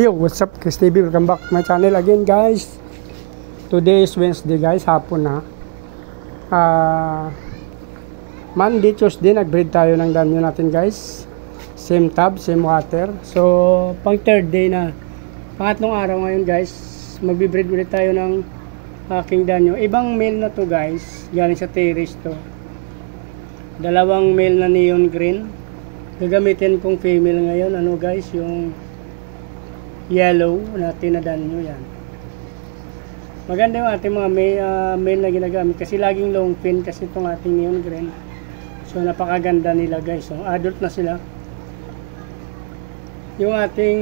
Yo, what's up? Chris TV, welcome back to my channel again, guys. Today is Wednesday, guys, hapon na. Monday, Tuesday, nag-breed tayo ng danyo natin, guys. Same tub, same water. So, pang third day na. Pangatlong araw ngayon, guys. Magbe-breed ulit tayo ng aking danyo. Ibang male na to, guys. Galing sa terrace to. Dalawang male na neon green. Gagamitin kong female ngayon. Ano, guys, yung yellow na tinadan nyo yan. Maganda yung ating mga male na ginagamit kasi laging long fin kasi itong ating neon green. So napakaganda nila, guys. So adult na sila. Yung ating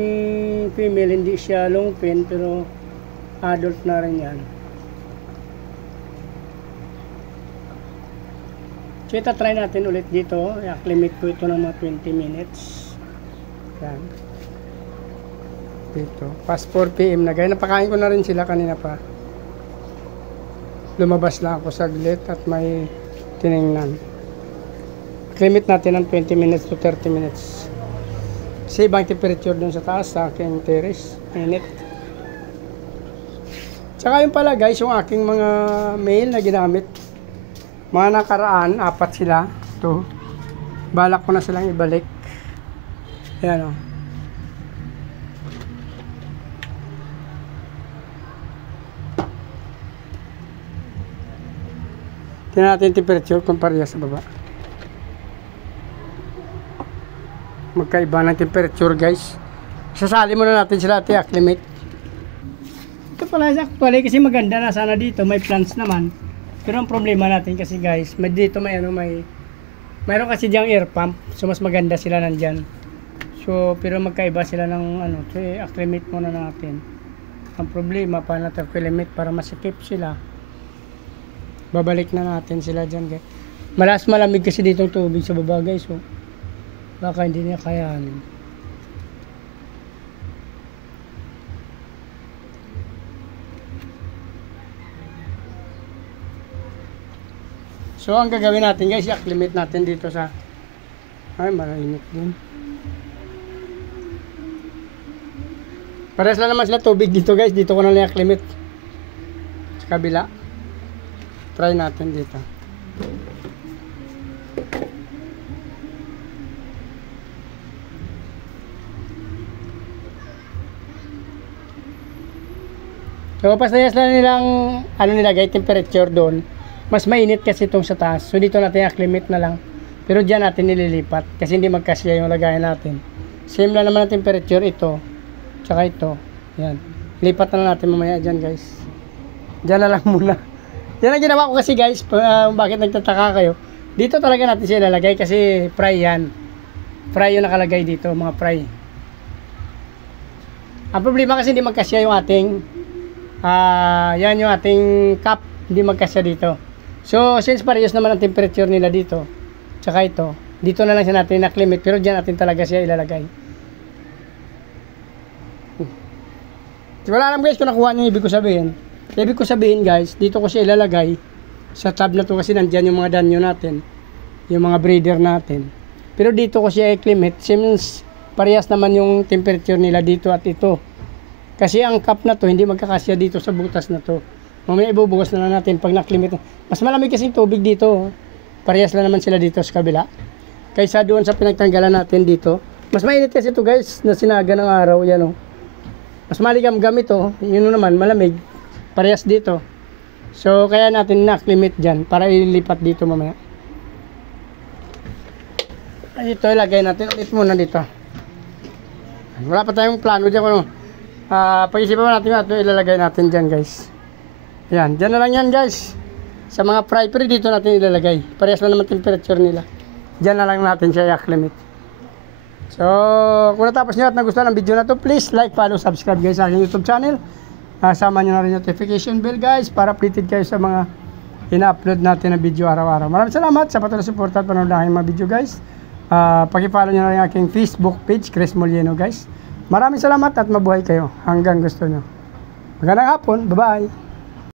female hindi siya long fin pero adult na rin yan. So try natin ulit dito. I-acclimate ko ito ng mga 20 minutes. Yan. Dito. Past 4 PM na, guys. Napakain ko na rin sila kanina pa. Lumabas lang ako saglit at may tiningnan. Limit natin ng 20 minutes to 30 minutes. Kasi ibang temperature dun sa taas sa aking terrace. Init. Tsaka yung pala, guys, yung aking mga male na ginamit. Mga nakaraan, 4 sila. Ito. Balak ko na silang ibalik. Ayan o. Tingnan natin temperature kung pareha sa baba. Magkaiba ng temperature, guys. Sasali muna natin sila at i-acclimate. Ito pala actually kasi maganda na sana dito. May plants naman. Pero ang problema natin kasi, guys, dito mayroon kasi diyang air pump. So mas maganda sila nandyan. So pero magkaiba sila ng so i-acclimate muna natin. Ang problema pa natin acclimate para masikip sila. Babalik na natin sila dyan, guys. Malamig kasi dito tubig sa baba, guys. So, baka hindi niya kayanin. So ang gagawin natin, guys, i-acclimate natin dito sa malainit din. Parehas lang naman sila tubig dito, guys. Dito ko na lang i-acclimate sa kabila. Try natin dito. So pasayas lang nilang nilagay temperature doon. Mas mainit kasi itong sa taas. So dito natin acclimate na lang. Pero diyan natin nililipat kasi hindi magkasya yung lagayan natin. Same lang naman ang temperature ito. Tsaka ito. Yan. Lipat na natin mamaya diyan, guys. Diyan na lang muna. Yan ang ginawa ko kasi, guys, bakit nagtataka kayo. Dito talaga natin siya ilalagay kasi fry yan. Fry yung nakalagay dito, mga fry. Ang problema kasi hindi magkasya yung ating yan yung ating cup, hindi magkasya dito. So since parehas naman ang temperature nila dito, tsaka ito, dito na lang siya natin na-acclimate, pero dyan natin talaga siya ilalagay. Wala alam, guys, kung nakuha niyo ibig ko sabihin. Ibig ko sabihin, guys, dito ko siya ilalagay sa tab na to kasi nandyan yung mga danyo natin, yung mga breeder natin. Pero dito ko siya i-acclimate since parehas naman yung temperature nila dito at ito. Kasi ang cup na to hindi magkakasya dito sa butas na to. Mamaya ibubugas na lang natin pag na-acclimate. Mas malamig kasing tubig dito. Parehas lang naman sila dito sa kabila. Kaysa doon sa pinagtanggalan natin dito. Mas mainit kasi ito, guys, na sinaga ng araw. Yan, mas maligam-gam ito. Yun naman, malamig. Parehas dito. So kaya natin na-acclimate dyan para ililipat dito mamaya. Ay, ito ilagay natin ulit muna dito. Wala pa tayong plano dyan. Pag-isipan natin ito ilalagay natin dyan, guys. Yan, dyan na lang yan, guys. Sa mga fry, pero dito natin ilalagay. Parehas na naman temperature nila. Dyan na lang natin siya i-acclimate. So kung natapos nyo at nagustuhan ang video na to, please like, follow, subscribe, guys, sa aking YouTube channel. Sama nyo na rin notification bell, guys, para updated kayo sa mga ina-upload natin na video araw-araw. Maraming salamat sa patuloy support at panonood ng mga video, guys. Paki-follow nyo na rin aking Facebook page, Chris Molino, guys. Maraming salamat at mabuhay kayo hanggang gusto nyo. Magandang hapon. Bye-bye.